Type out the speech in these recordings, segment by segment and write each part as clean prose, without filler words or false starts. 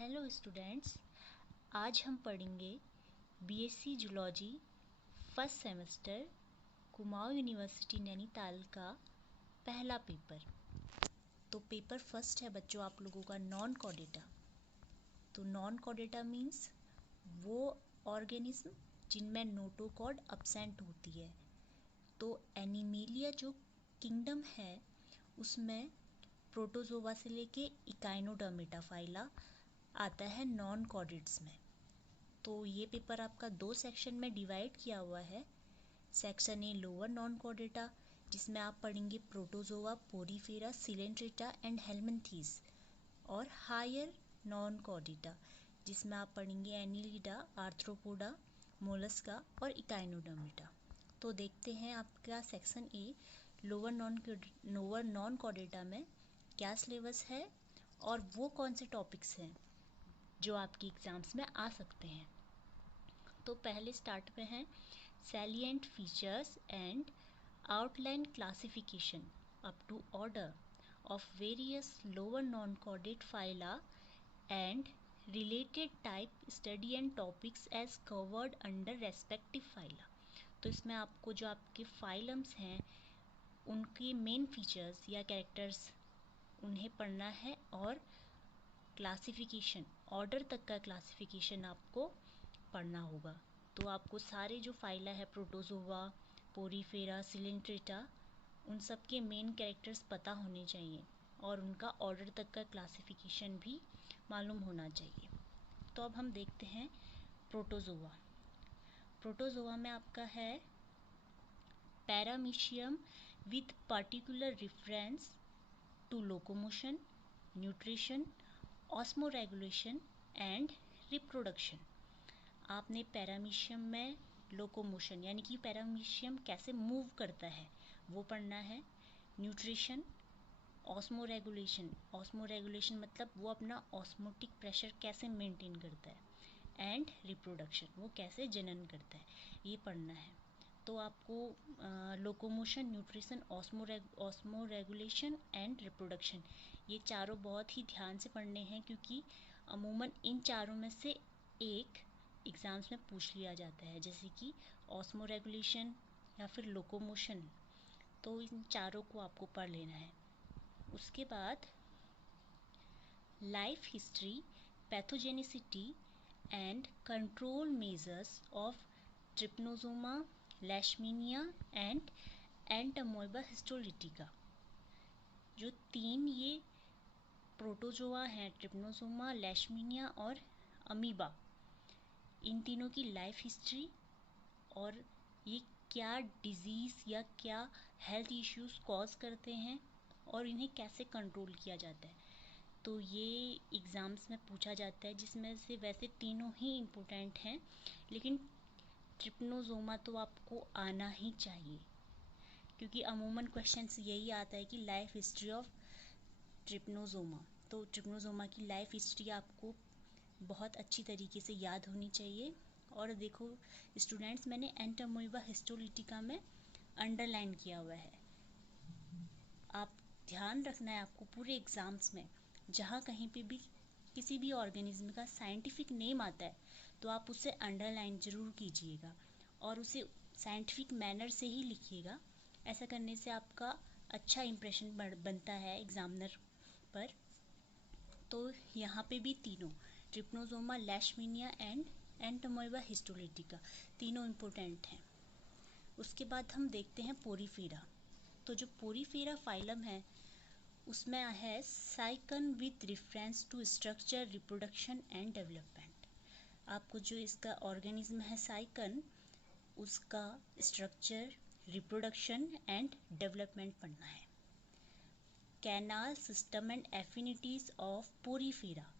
Hello students, आज हम पढ़ेंगे BSc zoology first semester Kumaon university Nainital का पहला पेपर। तो पेपर फर्स्ट है बच्चों आप लोगों का नॉन कॉर्डेटा। तो नॉन कॉर्डेटा मीन्स वो ऑर्गेनिज्म जिनमें नोटोकॉर्ड अब्सेंट होती है। तो एनिमेलिया जो किंगडम है उसमें प्रोटोजोआ से लेके इकाइनोडर्मेटा फाइला आता है नॉन कॉर्डेट्स में। तो ये पेपर आपका दो सेक्शन में डिवाइड किया हुआ है। Section a lower non Chordata जिसमें आप पढ़ेंगे protozoa, Porifera, Coelenterata and helminths, और हायर नॉन कॉर्डेटा जिसमें आप पढ़ेंगे एनिलिडा, आर्थ्रोपोडा, मोलस्का और इकाइनोडर्मेटा। तो देखते हैं आपका section a lower non chordata में क्या सिलेबस है और वो कौन से टॉपिक्स हैं जो आपके एग्ज़ाम्स में आ सकते हैं। तो पहले स्टार्ट में है salient features and outline classification up to order of various lower non chordate phyla and related type study and topics as covered under respective phyla. तो इसमें आपको जो आपके फाइलम्स हैं उनके मेन फीचर्स या कैरेक्टर्स उन्हें पढ़ना है, और क्लासिफिकेशन ऑर्डर तक का क्लासिफिकेशन आपको पढ़ना होगा। तो आपको सारे जो फाइला है प्रोटोजोआ, पोरीफेरा, सिलेंट्रेटा, उन सब के मेन कैरेक्टर्स पता होने चाहिए और उनका ऑर्डर तक का क्लासिफिकेशन भी मालूम होना चाहिए। तो अब हम देखते हैं प्रोटोजोआ। प्रोटोजोआ में आपका है paramecium with particular reference to locomotion, nutrition, osmoregulation and reproduction. आपने पैरामीशियम में लोकोमोशन यानी कि पैरामीशियम कैसे मूव करता है वो पढ़ना है। न्यूट्रिशन, ऑस्मोरेगुलेशन मतलब वो अपना ऑस्मोटिक प्रेशर कैसे मेंटेन करता है, एंड रिप्रोडक्शन वो कैसे जनन करता है, ये पढ़ना है। तो आपको locomotion, nutrition, osmoregulation and reproduction ये चारों बहुत ही ध्यान से पढ़ने हैं, क्योंकि अमूमन इन चारों में से एक एग्ज़ाम्स में पूछ लिया जाता है, जैसे कि ऑस्मोरेगुलेशन या फिर लोकोमोशन। तो इन चारों को आपको पढ़ लेना है। उसके बाद life history, pathogenicity and control measures of trypanosoma, leishmania and entamoeba histolytica. जो तीन ये प्रोटोजोआ हैं, ट्रिप्नोसोमा, लेशमीनिया और अमीबा, इन तीनों की लाइफ हिस्ट्री और ये क्या डिजीज़ या क्या हेल्थ इश्यूज कॉज करते हैं और इन्हें कैसे कंट्रोल किया जाता है, तो ये एग्ज़ाम्स में पूछा जाता है। जिसमें से वैसे तीनों ही इम्पोर्टेंट हैं, लेकिन ट्रिप्नोसोमा तो आपको आना ही चाहिए, क्योंकि अमूमन क्वेश्चंस यही आता है कि लाइफ हिस्ट्री ऑफ ट्रिप्नोसोमा। तो ट्रिप्नोसोमा की लाइफ हिस्ट्री आपको बहुत अच्छी तरीके से याद होनी चाहिए। और देखो स्टूडेंट्स, मैंने एंटमोeba हिस्टोलिटिका में अंडरलाइन किया हुआ है। आप ध्यान रखना है आपको पूरे एग्ज़ाम्स में जहाँ कहीं पे भी किसी भी ऑर्गेनिज्म का साइंटिफिक नेम आता है तो आप उसे अंडरलाइन ज़रूर कीजिएगा और उसे साइंटिफिक मैनर से ही लिखिएगा। ऐसा करने से आपका अच्छा इम्प्रेशन बनता है एग्ज़ामिनर पर। तो यहाँ पे भी तीनों trypanosoma, leishmania and entamoeba histolytica तीनों इम्पोर्टेंट हैं। उसके बाद हम देखते हैं पोरीफेरा। तो जो पोरीफेरा फाइलम है उसमें है sycon with reference to structure, reproduction and development. आपको जो इसका ऑर्गेनिज्म है साइकन, उसका स्ट्रक्चर, रिप्रोडक्शन एंड डेवलपमेंट पढ़ना है। Canal system and affinities of Porifera.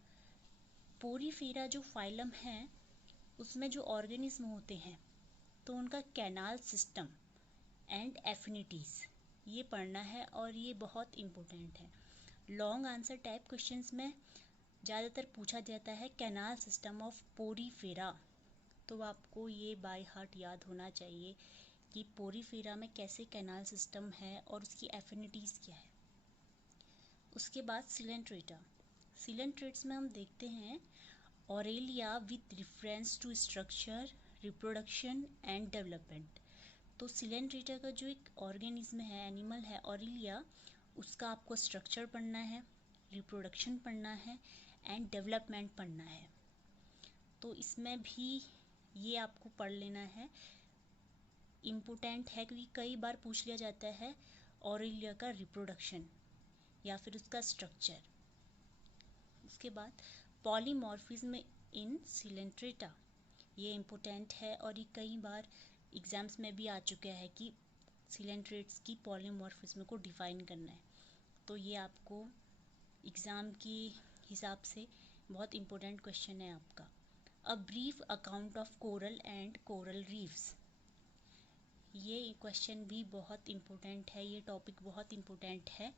Porifera जो फाइलम है उसमें जो ऑर्गेनिज्म होते हैं तो उनका कैनाल सिस्टम एंड एफिनिटीज़ ये पढ़ना है, और ये बहुत इम्पोर्टेंट है। लॉन्ग आंसर टाइप क्वेश्चंस में ज़्यादातर पूछा जाता है कैनाल सिस्टम ऑफ पोरीफेरा। तो आपको ये बाय हार्ट याद होना चाहिए कि पोरीफेरा में कैसे कैनाल सिस्टम है और उसकी एफिनिटीज़ क्या है। उसके बाद सिलेंट्रेटा। सिलेंट ट्रेट्स में हम देखते हैं aurelia with reference to structure, reproduction and development. तो सिलेंट्रेटा का जो एक ऑर्गेनिज्म है, एनिमल है ऑरेलिया, उसका आपको स्ट्रक्चर पढ़ना है, रिप्रोडक्शन पढ़ना है एंड डेवलपमेंट पढ़ना है। तो इसमें भी ये आपको पढ़ लेना है, इम्पोर्टेंट है क्योंकि कई बार पूछ लिया जाता है ऑरेलिया का रिप्रोडक्शन या फिर उसका स्ट्रक्चर। उसके बाद पॉलीमॉर्फिज्म इन सिलेंट्रेटा, ये इम्पोर्टेंट है और ये कई बार एग्जाम्स में भी आ चुका है कि सिलेंट्रेट्स की पॉलीमॉर्फिज्म को डिफाइन करना है। तो ये आपको एग्ज़ाम के हिसाब से बहुत इम्पोर्टेंट क्वेश्चन है आपका। अ brief account of coral and coral reefs, ये क्वेश्चन भी बहुत इम्पोर्टेंट है, ये टॉपिक बहुत इम्पोर्टेंट है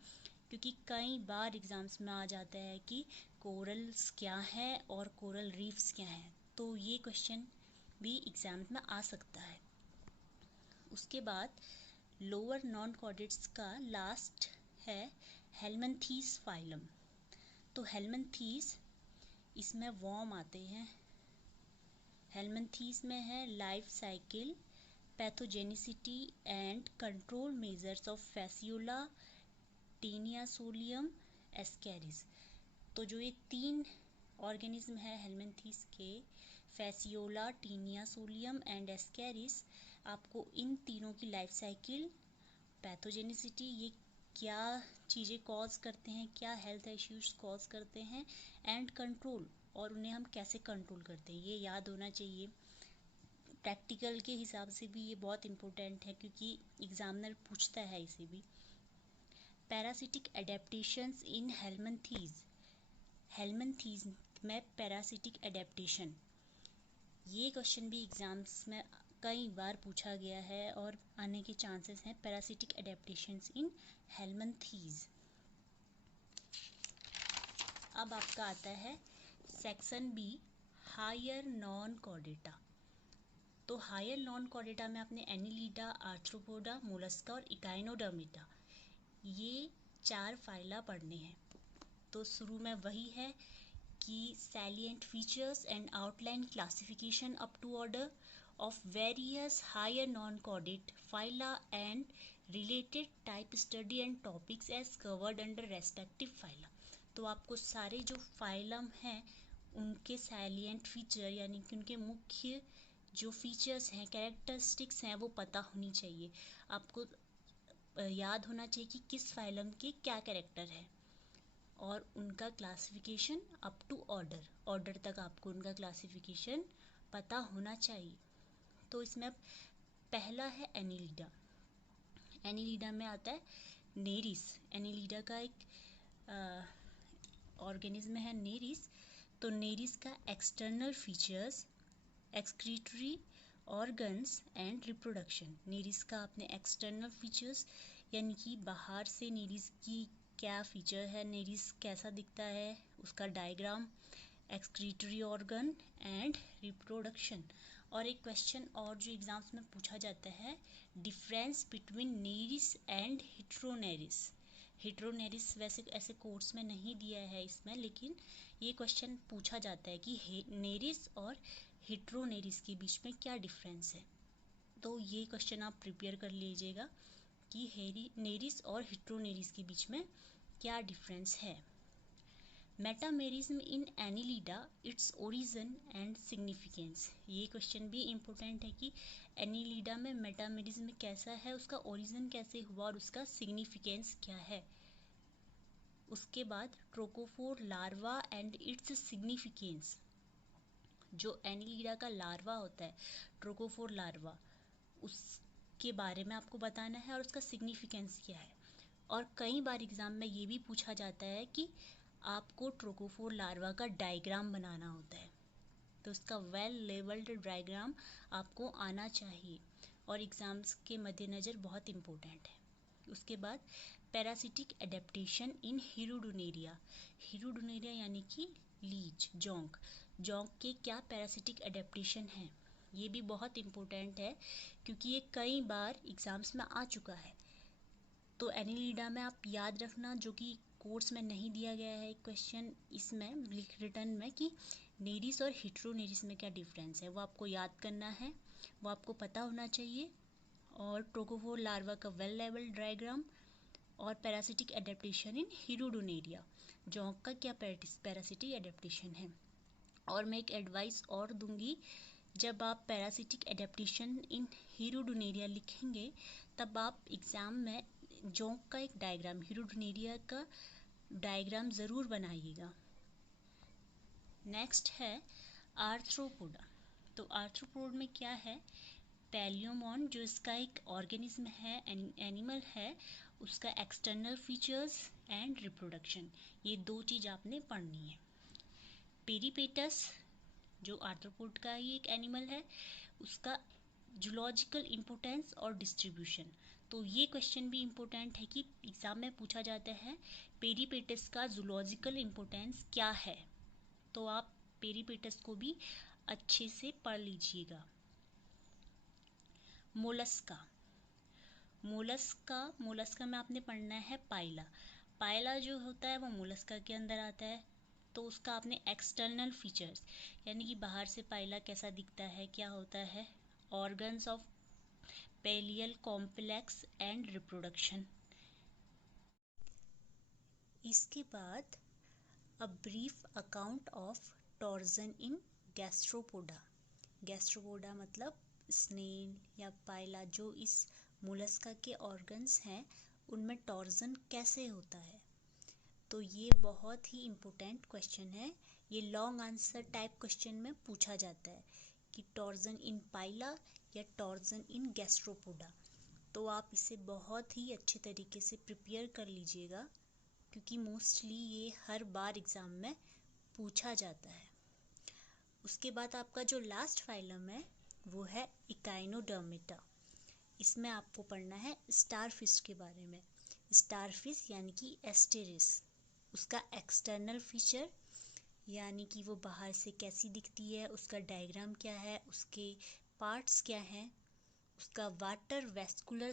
क्योंकि कई बार एग्ज़ाम्स में आ जाता है कि कोरल्स क्या है और कोरल रीफ्स क्या हैं। तो ये क्वेश्चन भी एग्ज़ाम में आ सकता है। उसके बाद लोअर नॉन कॉर्डेट्स का लास्ट है हेलमिंथीज फाइलम। तो हेलमिंथीज, इसमें वॉर्म आते हैं। हेलमिंथीज में है life cycle, pathogenicity and control measures of fasciola, taenia solium, ascaris. तो जो ये 3 ऑर्गेनिज्म है हेलमिंथीज के, फैसियोला, टीनियासोलियम एंड एस्केरिस, आपको इन तीनों की लाइफ साइकिल, पैथोजेनिसिटी, ये क्या चीज़ें कॉज करते हैं, क्या हेल्थ इश्यूज कॉज करते हैं, एंड कंट्रोल, और उन्हें हम कैसे कंट्रोल करते हैं, ये याद होना चाहिए। प्रैक्टिकल के हिसाब से भी ये बहुत इम्पोर्टेंट है क्योंकि एग्जामिनर पूछता है इसे भी। Parasitic adaptations in helminths, helminths में पैरासिटिक एडेप्टेशन, ये क्वेश्चन भी एग्जाम्स में कई बार पूछा गया है और आने के चांसेस हैं। Parasitic adaptations in helminthes. अब आपका आता है section B, higher non chordata. तो हायर नॉन कॉर्डेटा में आपने एनिलिडा, आर्थ्रोपोडा, मोलस्का और इकाइनोडर्मिटा, ये 4 फाइला पढ़ने हैं। तो शुरू में वही है कि salient features and outline classification up to order of various higher non-chordate phyla and related type study and topics as covered under respective phyla। तो आपको सारे जो फाइलम हैं उनके salient feature यानी कि उनके मुख्य जो फीचर्स हैं, कैरेक्टरिस्टिक्स हैं, वो पता होनी चाहिए। आपको याद होना चाहिए कि किस फाइलम के क्या कैरेक्टर है और उनका क्लासिफिकेशन अप टू ऑर्डर तक आपको उनका क्लासिफिकेशन पता होना चाहिए। तो इसमें पहला है एनिलिडा। एनिलिडा में आता है नेरिस। एनिलिडा का एक ऑर्गेनिज्म है नेरिस। तो नेरिस का external features, excretory organs and reproduction. Nereis का आपने एक्सटर्नल फीचर्स यानी कि बाहर से नेरिस की क्या फीचर है, नेरिस कैसा दिखता है, उसका diagram, excretory organ and reproduction. और एक क्वेश्चन और जो एग्जाम्स में पूछा जाता है, डिफरेंस बिटवीन नेरिस एंड हिट्रोनेरिस। हिट्रोनेरिस वैसे ऐसे कोर्स में नहीं दिया है इसमें, लेकिन ये क्वेश्चन पूछा जाता है कि नेरिस और हिट्रोनेरिस के बीच में क्या डिफरेंस है। तो ये क्वेश्चन आप प्रिपेयर कर लीजिएगा कि नेरिस और हिट्रोनेरिस के बीच में क्या डिफरेंस है। Metamerism in Annelida, its origin and significance. ये क्वेश्चन भी इम्पोर्टेंट है कि एनिलिडा में मेटामेरिज्म कैसा है, उसका ओरिजिन कैसे हुआ और उसका सिग्निफिकेंस क्या है। उसके बाद trochophore larva and its significance. जो एनिलिडा का लार्वा होता है, ट्रोकोफोर लार्वा, उसके बारे में आपको बताना है और उसका सिग्निफिकेंस क्या है। और कई बार एग्ज़ाम में ये भी पूछा जाता है कि आपको ट्रोकोफोर लार्वा का डायग्राम बनाना होता है। तो उसका वेल लेवल्ड डायग्राम आपको आना चाहिए और एग्ज़ाम्स के मद्देनज़र बहुत इम्पोर्टेंट है। उसके बाद पैरासिटिक एडेप्टेशन इन हिरुडोनेरिया। हिरुडोनेरिया यानी कि लीच, जोंक। जोंक के क्या पैरासिटिक एडेप्टेशन हैं, ये भी बहुत इम्पोर्टेंट है क्योंकि ये कई बार एग्ज़ाम्स में आ चुका है। तो एनिलिडा में आप याद रखना, जो कि कोर्स में नहीं दिया गया है क्वेश्चन इसमें रिटर्न में कि नेरिस और हेटेरोनेरिस में क्या डिफरेंस है, वो आपको याद करना है, वो आपको पता होना चाहिए। और ट्रोगोफोर लार्वा का वेल लेवल्ड डायग्राम और पैरासिटिक एडेप्टेशन इन हीरोडोनेरिया, जोंक का क्या पैरासिटिक एडेप्टेशन है। और मैं एक एडवाइस और दूंगी, जब आप पैरासिटिक एडेप्टेशन इन हीरोडोनेरिया लिखेंगे तब आप एग्ज़ाम में जोंक का एक डायग्राम, हीरोडोनेरिया का डायग्राम ज़रूर बनाइएगा। नेक्स्ट है आर्थ्रोपोडा। तो आर्थ्रोपोड में क्या है, पैलियोमॉन जो इसका एक ऑर्गेनिज्म है, एनिमल है, उसका एक्सटर्नल फीचर्स एंड रिप्रोडक्शन, ये 2 चीज़ आपने पढ़नी है। पेरिपेटस जो आर्थ्रोपोड का ही एक एनिमल है, उसका जूलॉजिकल इम्पोर्टेंस और डिस्ट्रीब्यूशन। तो ये क्वेश्चन भी इम्पोर्टेंट है कि एग्ज़ाम में पूछा जाता है पेरिपेटस का जूलॉजिकल इम्पोर्टेंस क्या है, तो आप पेरिपेटस को भी अच्छे से पढ़ लीजिएगा। मोलस्का। मोलस्का में आपने पढ़ना है पाइला। पाइला जो होता है वो मोलस्का के अंदर आता है। तो उसका आपने एक्सटर्नल फीचर्स, यानी कि बाहर से पाइला कैसा दिखता है, क्या होता है, organs of pallial complex and reproduction. इसके बाद a brief account of torsion in gastropoda. Gastropoda मतलब स्नेल या पाइला, जो इस मोलस्का के ऑर्गन्स हैं उनमें टॉर्जन कैसे होता है। तो ये बहुत ही इम्पोर्टेंट क्वेश्चन है, ये लॉन्ग आंसर टाइप क्वेश्चन में पूछा जाता है कि टॉर्जन इन पाइला या टॉर्जन इन गैस्ट्रोपोडा। तो आप इसे बहुत ही अच्छे तरीके से प्रिपेयर कर लीजिएगा, क्योंकि मोस्टली ये हर बार एग्ज़ाम में पूछा जाता है। उसके बाद आपका जो लास्ट फाइलम है वो है इकाइनोडर्मेटा। इसमें आपको पढ़ना है स्टारफिश के बारे में। स्टारफिश यानी कि एस्टेरिस, उसका एक्सटर्नल फीचर यानी कि वो बाहर से कैसी दिखती है, उसका डायग्राम क्या है, उसके पार्ट्स क्या हैं, उसका वाटर वेस्कुलर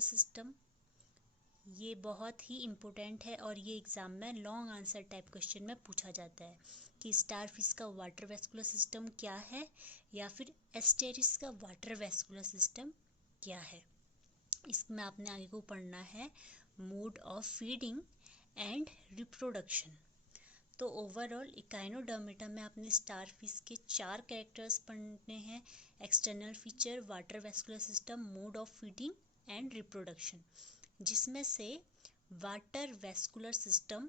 सिस्टम ये बहुत ही इम्पोर्टेंट है और ये एग्ज़ाम में लॉन्ग आंसर टाइप क्वेश्चन में पूछा जाता है कि स्टारफिश का वाटर वेस्कुलर सिस्टम क्या है या फिर एस्टेरिस का वाटर वेस्कुलर सिस्टम क्या है। इसमें आपने आगे को पढ़ना है mode of feeding and reproduction. तो ओवरऑल इकाइनोडर्मेटा में आपने स्टारफिश के 4 कैरेक्टर्स पढ़ने हैं, external feature, water vascular system, mode of feeding and reproduction, जिसमें से वाटर वेस्कुलर सिस्टम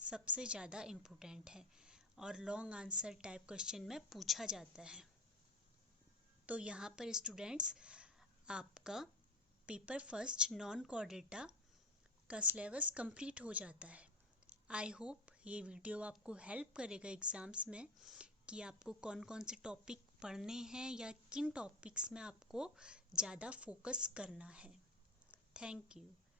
सबसे ज़्यादा इम्पोर्टेंट है और लॉन्ग आंसर टाइप क्वेश्चन में पूछा जाता है। तो यहाँ पर स्टूडेंट्स आपका पेपर फर्स्ट नॉन कॉर्डेटा का सिलेबस कंप्लीट हो जाता है। आई होप ये वीडियो आपको हेल्प करेगा एग्ज़ाम्स में कि आपको कौन कौन से टॉपिक पढ़ने हैं या किन टॉपिक्स में आपको ज़्यादा फोकस करना है। Thank you.